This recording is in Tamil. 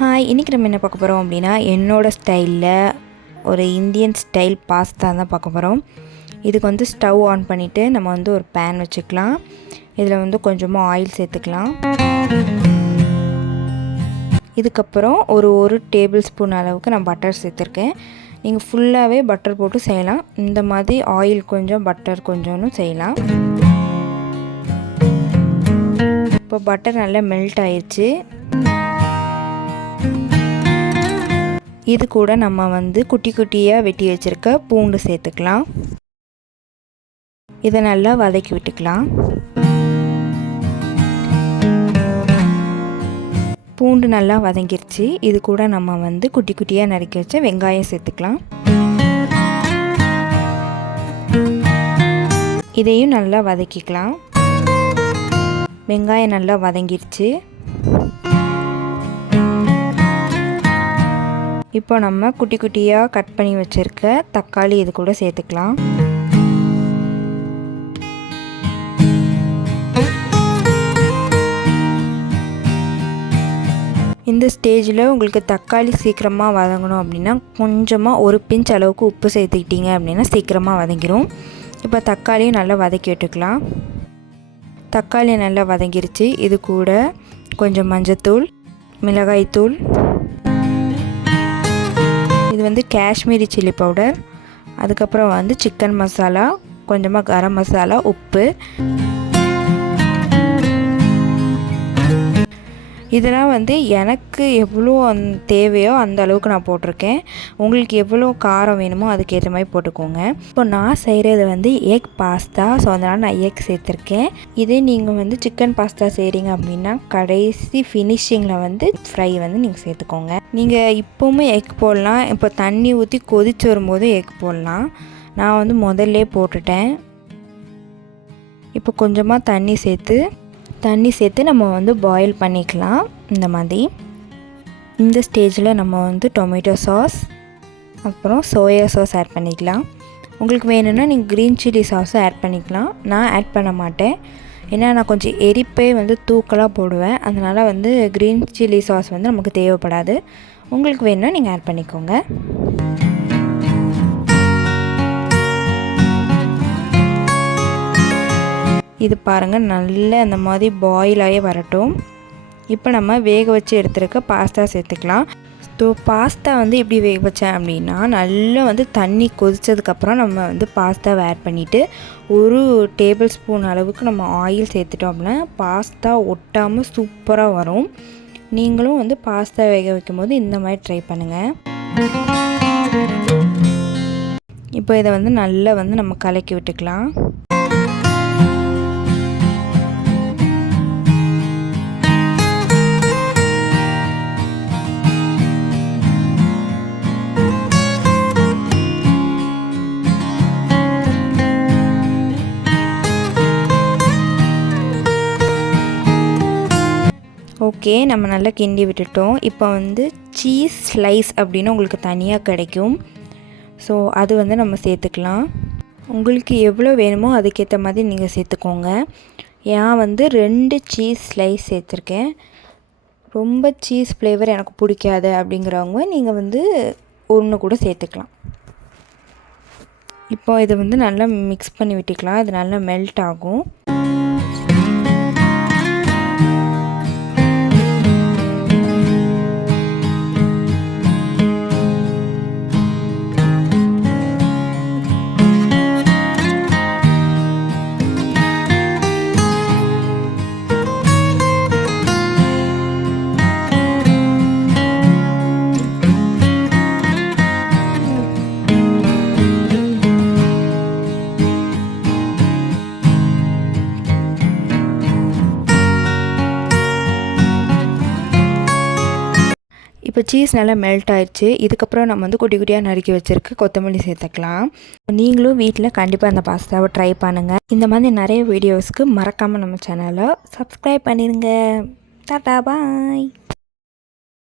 ஹாய், இன்றைக்கி நம்ம என்ன பார்க்க போகிறோம் அப்படின்னா என்னோடய ஸ்டைலில் ஒரு இந்தியன் ஸ்டைல் பாஸ்தா தான் பார்க்க போகிறோம். இதுக்கு வந்து ஸ்டவ் ஆன் பண்ணிவிட்டு நம்ம வந்து ஒரு பேன் வச்சுக்கலாம். இதில் வந்து கொஞ்சமாக ஆயில் சேர்த்துக்கலாம். இதுக்கப்புறம் ஒரு டேபிள் ஸ்பூன் அளவுக்கு நான் பட்டர் சேர்த்துருக்கேன். நீங்கள் ஃபுல்லாகவே பட்டர் போட்டு செய்யலாம். இந்த மாதிரி ஆயில் கொஞ்சம் பட்டர் கொஞ்சம்னு செய்யலாம். இப்போ பட்டர் நல்லா மெல்ட் ஆயிடுச்சு. இது கூட நம்ம வந்து குட்டி குட்டியாக வெட்டி வச்சுருக்க பூண்டு சேர்த்துக்கலாம். இதை நல்லா வதக்கி விட்டுக்கலாம். பூண்டு நல்லா வதங்கிருச்சு. இது கூட நம்ம வந்து குட்டி குட்டியாக நறுக்கி வச்ச வெங்காயம் சேர்த்துக்கலாம். இதையும் நல்லா வதக்கிக்கலாம். வெங்காயம் நல்லா வதங்கிருச்சு. இப்போ நம்ம குட்டி குட்டியாக கட் பண்ணி வச்சுருக்க தக்காளி இது கூட சேர்த்துக்கலாம். இந்த ஸ்டேஜில் உங்களுக்கு தக்காளி சீக்கிரமாக வதங்கணும் அப்படின்னா கொஞ்சமாக ஒரு பிஞ்ச் அளவுக்கு உப்பு சேர்த்துக்கிட்டிங்க அப்படின்னா சீக்கிரமாக வதங்கிடும். இப்போ தக்காளியும் நல்லா வதக்கி விட்டுக்கலாம். தக்காளி நல்லா வதங்கிருச்சு. இது கூட கொஞ்சம் மஞ்சத்தூள், மிளகாய்த்தூள், இது வந்து காஷ்மீரி சில்லி பவுடர், அதுக்கப்புறம் வந்து சிக்கன் மசாலா, கொஞ்சமாக கரம் மசாலா, உப்பு, இதெல்லாம் வந்து எனக்கு எவ்வளோ தேவையோ அந்த அளவுக்கு நான் போட்டிருக்கேன். உங்களுக்கு எவ்வளோ காரம் வேணுமோ அதுக்கேற்ற மாதிரி போட்டுக்கோங்க. இப்போ நான் செய்கிறது வந்து எக் பாஸ்தா, ஸோ அதனால் நான் எக் சேர்த்துருக்கேன். இதே நீங்கள் வந்து சிக்கன் பாஸ்தா செய்கிறீங்க அப்படின்னா கடைசி ஃபினிஷிங்கில் வந்து ஃப்ரை வந்து நீங்கள் சேர்த்துக்கோங்க. நீங்கள் இப்போவுமே எக் போடலாம். இப்போ தண்ணி ஊற்றி கொதிச்சு வரும்போது எக் போடலாம். நான் வந்து முதல்ல போட்டுட்டேன். இப்போ கொஞ்சமாக தண்ணி சேர்த்து நம்ம வந்து பாயில் பண்ணிக்கலாம். இந்த மாதிரி இந்த ஸ்டேஜில் நம்ம வந்து டொமேட்டோ சாஸ் அப்புறம் சோயா சாஸ் ஆட் பண்ணிக்கலாம். உங்களுக்கு வேணும்னா நீங்கள் க்ரீன் சில்லி சாஸும் ஆட் பண்ணிக்கலாம். நான் ஆட் பண்ண மாட்டேன். ஏன்னா நான் கொஞ்சம் எரிப்பே வந்து தூக்கலாக போடுவேன். அதனால் வந்து க்ரீன் சில்லி சாஸ் வந்து நமக்கு தேவைப்படாது. உங்களுக்கு வேணும்னா நீங்கள் ஆட் பண்ணிக்கோங்க. இது பாருங்கள், நல்ல அந்த மாதிரி பாயில் ஆகி வரட்டும். இப்போ நம்ம வேக வச்சு எடுத்துருக்க பாஸ்தா சேர்த்துக்கலாம். ஸோ பாஸ்தா வந்து எப்படி வேக வச்சேன் அப்படின்னா நல்லா வந்து தண்ணி கொதித்ததுக்கப்புறம் நம்ம வந்து பாஸ்தாவை ஆட் பண்ணிவிட்டு ஒரு டேபிள் ஸ்பூன் அளவுக்கு நம்ம ஆயில் சேர்த்துட்டோம் அப்படின்னா பாஸ்தா ஒட்டாமல் சூப்பராக வரும். நீங்களும் வந்து பாஸ்தா வேக வைக்கும் போது இந்த மாதிரி ட்ரை பண்ணுங்கள். இப்போ இதை வந்து நல்லா வந்து நம்ம கலக்கி விட்டுக்கலாம். ஓகே, நம்ம நல்லா கிண்டி விட்டுட்டோம். இப்போ வந்து சீஸ் ஸ்லைஸ் அப்படின்னு உங்களுக்கு தனியாக கிடைக்கும். ஸோ அது வந்து நம்ம சேர்த்துக்கலாம். உங்களுக்கு எவ்வளோ வேணுமோ அதுக்கேற்ற மாதிரி நீங்கள் சேர்த்துக்கோங்க. ஏன் வந்து 2 சீஸ் ஸ்லைஸ் சேர்த்துருக்கேன். ரொம்ப சீஸ் ஃப்ளேவர் எனக்கு பிடிக்காது அப்படிங்கிறவங்க நீங்கள் வந்து 1 கூட சேர்த்துக்கலாம். இப்போ இதை வந்து நல்லா மிக்ஸ் பண்ணி விட்டுக்கலாம். இது நல்லா மெல்ட் ஆகும். இப்போ சீஸ் நல்லா மெல்ட் ஆயிடுச்சு. இதுக்கப்புறம் நம்ம வந்து குட்டி குட்டியாக நறுக்கி வச்சுருக்க கொத்தமல்லி சேர்த்துக்கலாம். நீங்களும் வீட்டில் கண்டிப்பாக அந்த பாஸ்தாவை ட்ரை பண்ணுங்கள். இந்த மாதிரி நிறைய வீடியோஸ்க்கு மறக்காமல் நம்ம சேனலை சப்ஸ்கிரைப் பண்ணிடுங்க. டாடா, பாய்.